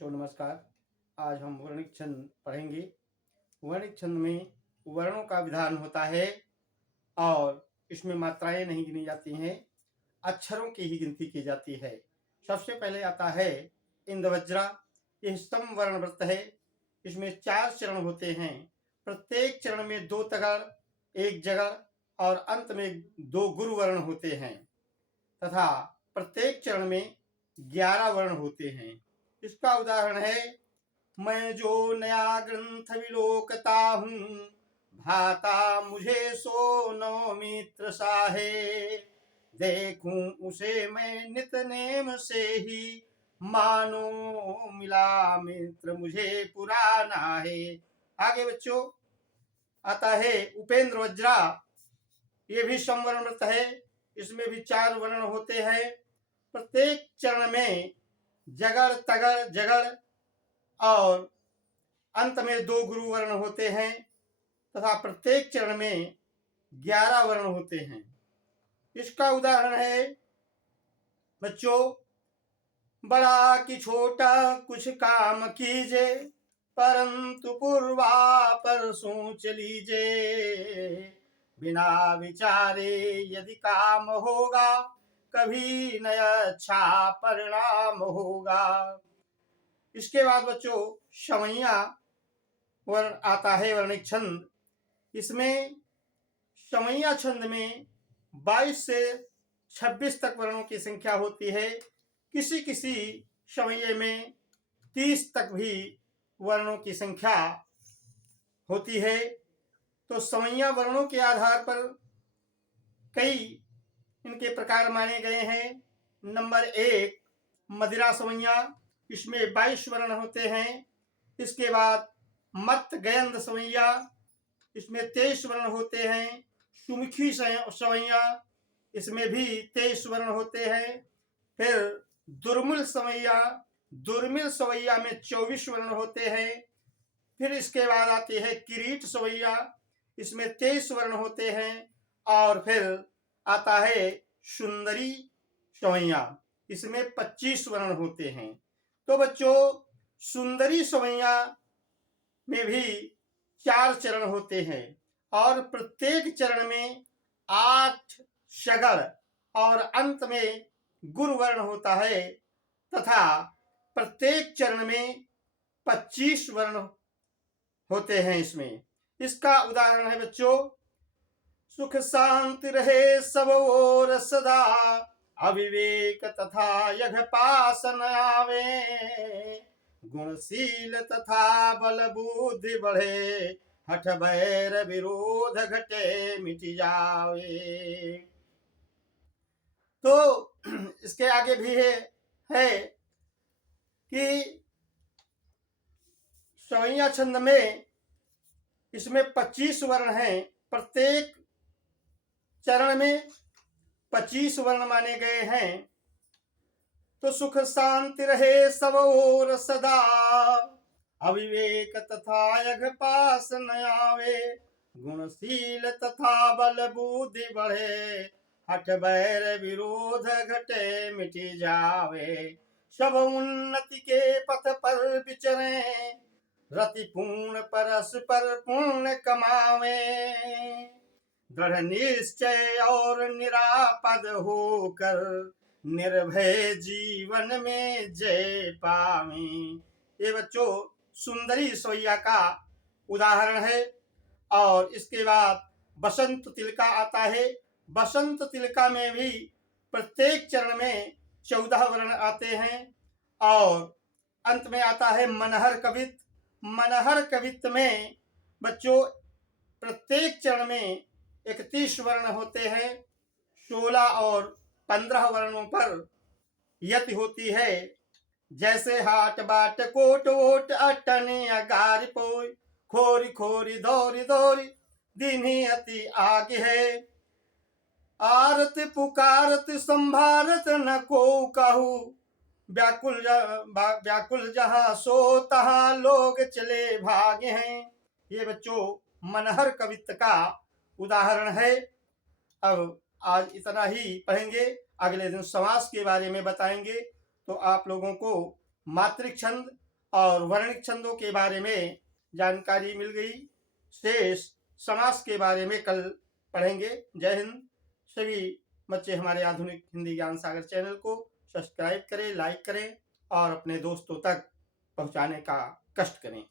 बच्चों नमस्कार। आज हम वर्णिक छंद पढ़ेंगे। वर्णिक छंद में वर्णों का विधान होता है और इसमें मात्राएं नहीं गिनी जाती हैं, अक्षरों की ही गिनती की जाती है। सबसे पहले आता है इंद्रवज्रा। यह सम वर्ण व्रत है। इसमें 4 चरण होते हैं। प्रत्येक चरण में 2 तगड़, 1 जगड़ और अंत में 2 गुरु वर्ण होते हैं तथा प्रत्येक चरण में 11 वर्ण होते हैं। इसका उदाहरण है, मैं जो नया ग्रंथ विलोकता हूँ, भाता मुझे सो नौ मित्र साहे, देखूं उसे मैं नित नेम से ही, मानो मिला मित्र मुझे पुराना है। आगे बच्चों आता है उपेंद्र वज्रा। ये भी समवर्ण व्रत है। इसमें भी 4 वर्ण होते हैं। प्रत्येक चरण में जगड़ तगड़ जगड़ और अंत में 2 गुरु वर्ण होते हैं तथा प्रत्येक चरण में 11 वर्ण होते हैं। इसका उदाहरण है बच्चों, बड़ा कि छोटा कुछ काम कीजिए, परंतु पूर्वा पर सोच लीजिए, बिना विचारे यदि काम होगा, कभी न अच्छा परिणाम होगा। इसके बाद बच्चों शमैया वर्ण आता है, वर्णिक छंद। इसमें शमैया छंद में 22 से 26 तक वर्णों की संख्या होती है। किसी किसी शमैये में 30 तक भी वर्णों की संख्या होती है। तो शमैया वर्णों के आधार पर कई इनके प्रकार माने गए हैं। नंबर 1 मदिरा शमैया। इसमें 22 वर्ण होते हैं। इसके बाद मत गयंद शमैया। इसमें 23 वर्ण होते हैं। सुमुखी शमैया। इसमें भी 23 वर्ण होते हैं। फिर दुर्मिल शमैया। दुर्मिल शमैया में 24 वर्ण होते हैं। फिर इसके बाद आती है किरीट शमैया। इसमें 23 वर्ण होते हैं। और फिर आता है सुंदरी शमैया। इसमें 25 वर्ण होते हैं। तो बच्चों सुंदरी शमैया में भी 4 चरण होते हैं और प्रत्येक चरण में 8 शगड़ और अंत में गुरु वर्ण होता है तथा प्रत्येक चरण में 25 वर्ण होते हैं। इसमें इसका उदाहरण है बच्चों, सुख शांति रहे सब ओर सदा, अविवेक तथा यघ पास न आवे, गुणशील तथा बल बुद्धि बढ़े, हठ बैर विरोध घटे मिट जावे। तो इसके आगे भी है कि शमैया छंद में इसमें 25 वर्ण हैं। प्रत्येक चरण में 25 वर्ण माने गए हैं। तो सुख शांति रहे सब ओर सदा, अविवेक तथा यघ पास न आवे, गुणशील तथा बल बुद्धि बढ़े, हठ बैर विरोध घटे मिटी जावे, सब उन्नति के पथ पर विचरे, रति पूर्ण परस्पर पुण्य कमावे, दृढ़ निश्चय और निरापद होकर, निर्भय जीवन में जय पावे। ये बच्चों सुंदरी शमैया का उदाहरण है। और इसके बाद बसंत तिलका आता है। बसंत तिलका में भी प्रत्येक चरण में 14 वर्ण आते हैं। और अंत में आता है मनहर कवित। मनहर कवित में बच्चों प्रत्येक चरण में 31 वर्ण होते हैं। 16 और 15 वर्णों पर यति होती है। जैसे हाट बाट कोट वोट अटने अगार पोय, खोरी खोरी दौरी दौरी दीनी अति आगे है, आरत पुकारत संभारत न को कहू, व्याकुल जहां सो तहां लोग चले भागे हैं। ये बच्चों मनहर कवित्व का उदाहरण है। अब आज इतना ही पढ़ेंगे। अगले दिन समास के बारे में बताएंगे। तो आप लोगों को मातृक छंद और वर्णिक छंदों के बारे में जानकारी मिल गई। शेष समास के बारे में कल पढ़ेंगे। जय हिंद। सभी बच्चे हमारे आधुनिक हिंदी ज्ञान सागर चैनल को सब्सक्राइब करें, लाइक करें और अपने दोस्तों तक पहुंचाने का कष्ट करें।